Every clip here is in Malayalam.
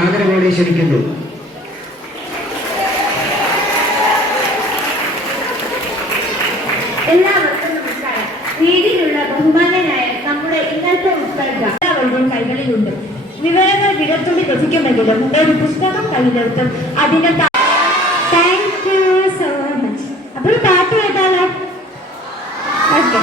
ആദരവോടെ ക്ഷണിക്കുന്നു. എല്ലാവർക്കും നമസ്കാരം. വേദിയിലുള്ള ബഹുമാനനായ നമ്മുടെ ഇന്നത്തെ ഉത്സവ എല്ലാവരുടെയും കൈകളിലുണ്ട്. വിവരങ്ങൾ വിരത്തുള്ളി ലഭിക്കുമെങ്കിലും ഒരു പുസ്തകം കയ്യിലെടുത്തും അതിന്റെ താങ്ക് യു സോ മച്ച്. അപ്പോൾ പാട്ട് കേട്ടാലോ? ഓക്കെ.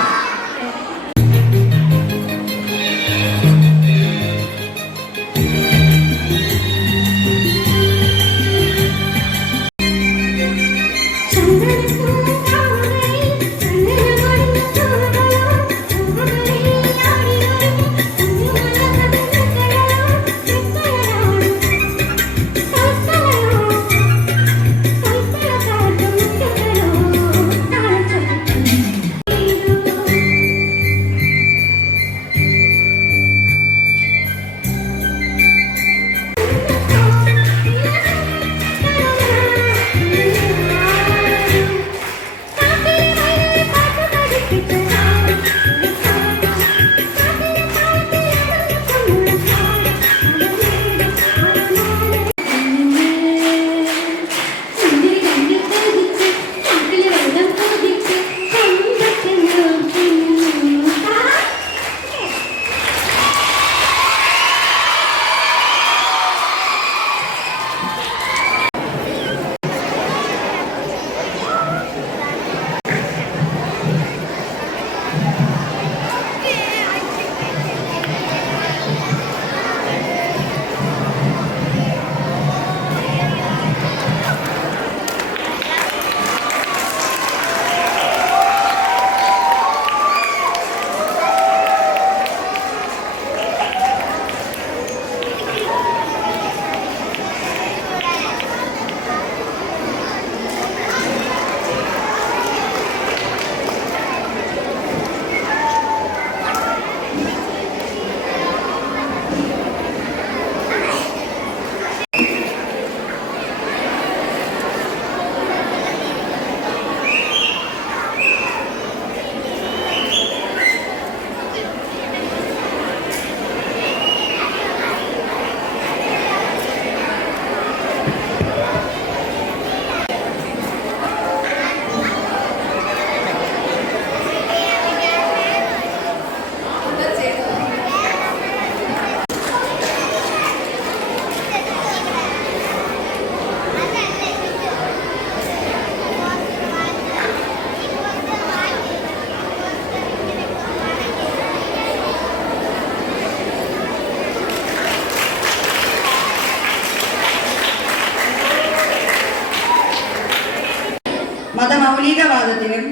മതമൗലികവാദത്തിനും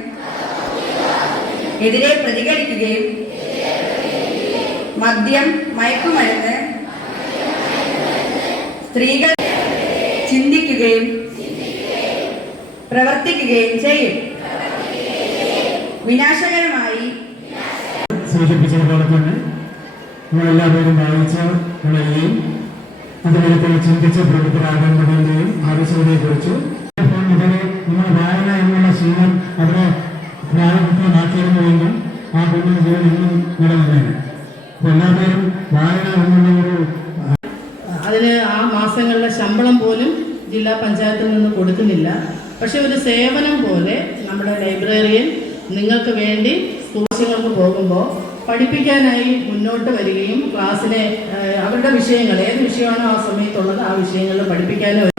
എതിരെ പ്രതികരിക്കുകയും മദ്യം, മയക്കുമരുന്ന്, സ്ത്രീകൾ ചിന്തിക്കുകയും പ്രവർത്തിക്കുകയും ചെയ്യും. വിനാശകരമായി സൂചിപ്പിച്ചതുപോലെ തന്നെ നമ്മളെല്ലാവരും വായിച്ച ഉണരുകയും അതുപോലെ ചിന്തിച്ച് പ്രബുദ്ധരാകേണ്ടതിൻ്റെയും ആവശ്യകതയെക്കുറിച്ച് നമ്മുടെ വായന എന്നുള്ള ശീലം അവരെ പ്രായോഗികമാക്കിയിരുന്നുവെങ്കിൽ ആ കുടുംബ ജീവൻ ഇന്നും നിലനിന്നേനെ. അപ്പോൾ എല്ലാവരും വായന എന്നുള്ള അതിന് ആ മാസങ്ങളിലെ ശമ്പളം പോലും ജില്ലാ പഞ്ചായത്തിൽ നിന്ന് കൊടുക്കുന്നില്ല. പക്ഷെ ഒരു സേവനം പോലെ നമ്മുടെ ലൈബ്രറിയൻ നിങ്ങൾക്ക് വേണ്ടി സ്കൂളുകൾക്ക് പോകുമ്പോൾ പഠിപ്പിക്കാനായി മുന്നോട്ട് വരികയും ക്ലാസ്സിനെ അവരുടെ വിഷയങ്ങൾ ഏത് വിഷയമാണോ ആ സമയത്തുള്ളത് ആ വിഷയങ്ങളിൽ പഠിപ്പിക്കാനും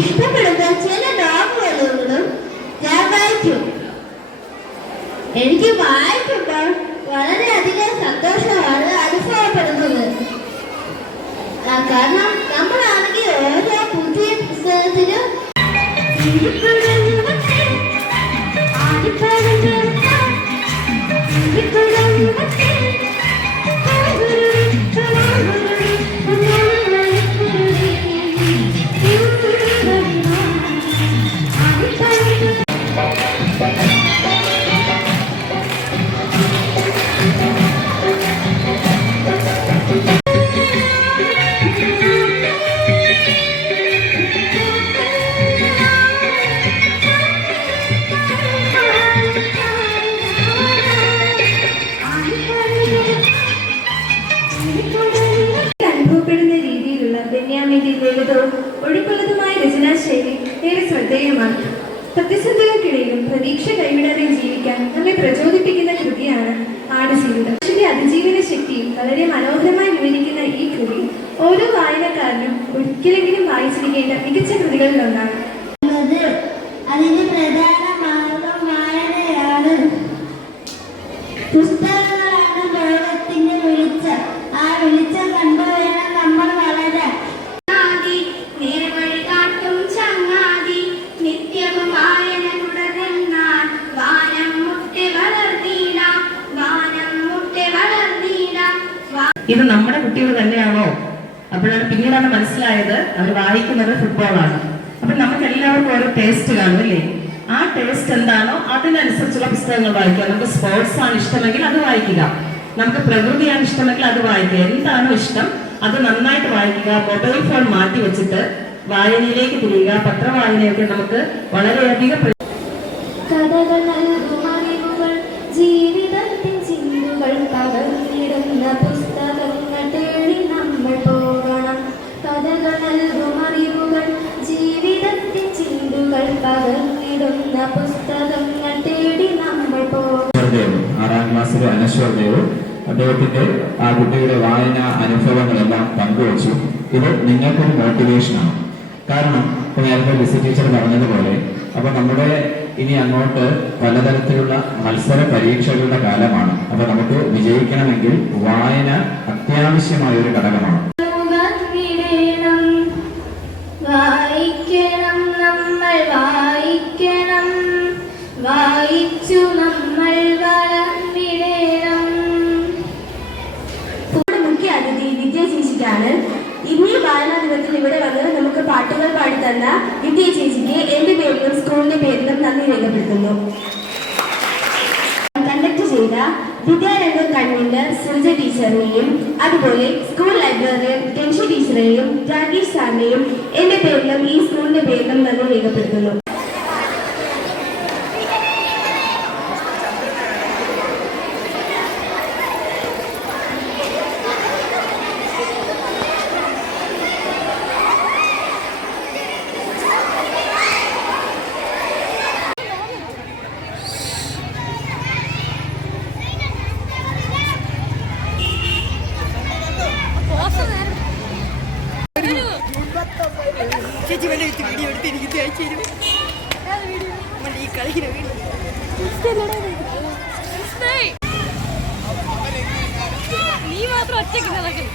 ഇഷ്ടപ്പെടുന്ന ചില നോവലുകളും ഞാൻ വായിക്കും. എനിക്ക് വായിക്കുമ്പോൾ വളരെയധികം സന്തോഷമാണ് അനുഭവപ്പെടുന്നത്. കാരണം നമ്മളാണെങ്കിൽ ഓരോ പുതിയ പുസ്തകത്തിനും അനുഭവപ്പെടുന്ന രീതിയിലുള്ള ബെന്യാമിന്റെ ലളിതവും ഒഴുക്കുള്ളതുമായ രചനാശൈലി ഏറെ ശ്രദ്ധേയമാണ്. സത്യസന്ധതയ്ക്കിടയിലും പ്രതീക്ഷ കൈവിടാതെ ജീവിക്കാൻ നമ്മെ പ്രചോദിപ്പിക്കുന്ന കൃതിയാണ് ആടുജീവിതം. മനുഷ്യന്റെ അതിജീവന ശക്തിയും വളരെ മനോഹരമായി വിവരിക്കുന്ന ഈ കൃതി ഓരോ വായനക്കാരനും ഒരിക്കലെങ്കിലും വായിച്ചിരിക്കേണ്ട മികച്ച കൃതികളിലൊന്നാണ്. അതിന്റെ പ്രധാന മാർഗം വായനയാണ്. പുസ്തകങ്ങളാണ് ലോകത്തിന്റെ വെളിച്ചം. ആ വെളിച്ചം കണ്ടുവേണം നമ്മൾ വളരാൻ. നേർവഴി കാട്ടും ചങ്ങാതി നിത്യവും വായന തുടർന്നാൽ വാനം മുട്ടെ വളർന്നീടാം, വാനം മുട്ടെ വളർന്നീടാം. ഇത് നമ്മുടെ കുട്ടികൾ തന്നെയാണോ? അപ്പോഴാണ് പിന്നീടാണ് മനസ്സിലായത് അവർ വായിക്കുന്നത് ഫുട്ബോളാണ്. അപ്പൊ നമുക്ക് എല്ലാവർക്കും ഓരോ ടേസ്റ്റ് കാണും അല്ലേ? ആ ടേസ്റ്റ് എന്താണോ അതിനനുസരിച്ചുള്ള പുസ്തകങ്ങൾ വായിക്കുക. നമുക്ക് സ്പോർട്സ് ആണ് ഇഷ്ടമെങ്കിൽ അത് വായിക്കുക, നമുക്ക് പ്രകൃതിയാണ് ഇഷ്ടമെങ്കിൽ അത് വായിക്കുക. എന്താണോ ഇഷ്ടം അത് നന്നായിട്ട് വായിക്കുക. മൊബൈൽ ഫോൺ മാറ്റി വെച്ചിട്ട് വായനയിലേക്ക് തിരിയുക. പത്രവായനയൊക്കെ നമുക്ക് വളരെയധികം കഥകൾ നൽകും അറിവുകൾ, ജീവിതത്തിൻ ചിന്തകൾ പകർന്നിടുന്ന പുസ്തകങ്ങൾ തേടി നമ്മൾ പോകണം. കഥകൾ നൽകും അറിവുകൾ, ജീവിതത്തിൻ ചിന്തകൾ പകർന്നിടുന്ന പുസ്തകങ്ങൾ തേടി നമ്മൾ പോകണം. 6ാം ക്ലാസ്സിലെ അനശ്വർ ദേവ് അദ്ദേഹത്തിന്റെ ആ കുട്ടിയുടെ വായന അനുഭവങ്ങളെല്ലാം പങ്കുവച്ചു. ഇത് നിങ്ങൾക്കൊരു മോട്ടിവേഷനാണ്. കാരണം ഇപ്പൊ നേരത്തെ ലിസി ടീച്ചർ പറഞ്ഞതുപോലെ അപ്പൊ നമ്മുടെ ഇനി അങ്ങോട്ട് പലതരത്തിലുള്ള മത്സര പരീക്ഷകളുടെ കാലമാണ്. അപ്പൊ നമുക്ക് വിജയിക്കണമെങ്കിൽ വായന അത്യാവശ്യമായ ഒരു ഘടകമാണ്. വായിക്കണം, നമ്മൾ വായിക്കണം, വായിച്ചു നമ്മൾ വളർന്നിടണം. മുഖ്യ അതിഥി വിദ്യ ചേച്ചിക്കാണ്. ഇന്നീ വായനാ ദിനത്തിൽ ഇവിടെ വന്ന് നമുക്ക് പാട്ടുകൾ പാടിത്തന്ന വിദ്യ ചേച്ചിക്ക് എന്റെ പേരിലും സ്കൂളിന്റെ പേരിലും നന്ദി രേഖപ്പെടുത്തുന്നു. കണ്ടക്ട് ചെയ്ത വിദ്യാരംഗ കൺവീനർ സുൽജ ടീച്ചറിനെയും അതുപോലെ സ്കൂൾ ലൈബ്രറിയൻ ടെൻഷി ടീച്ചറെയും രാകേഷ് സാറിനെയും എന്റെ പേരിലും ഈ സ്കൂളിന്റെ പേരിലും നന്ദി രേഖപ്പെടുത്തുന്നു. ചേച്ചി വേണ്ട വീഡിയോ എടുത്ത് എനിക്ക് അയച്ചു തരും. ഈ കളിക്കുന്ന വീഡിയോ നീ മാത്രം ഒറ്റയ്ക്ക് നടക്കുന്നു.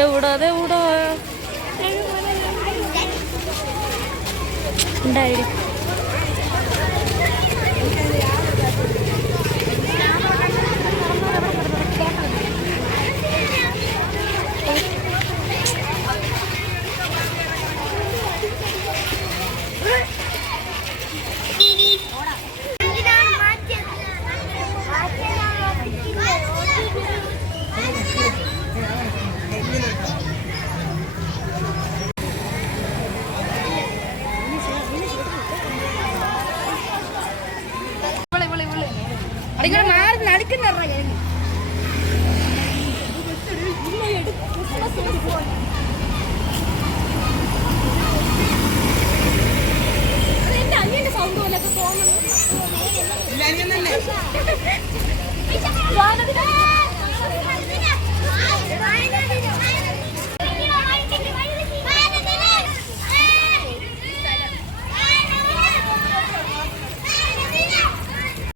എവിടെ ഉണ്ടായി വാനതി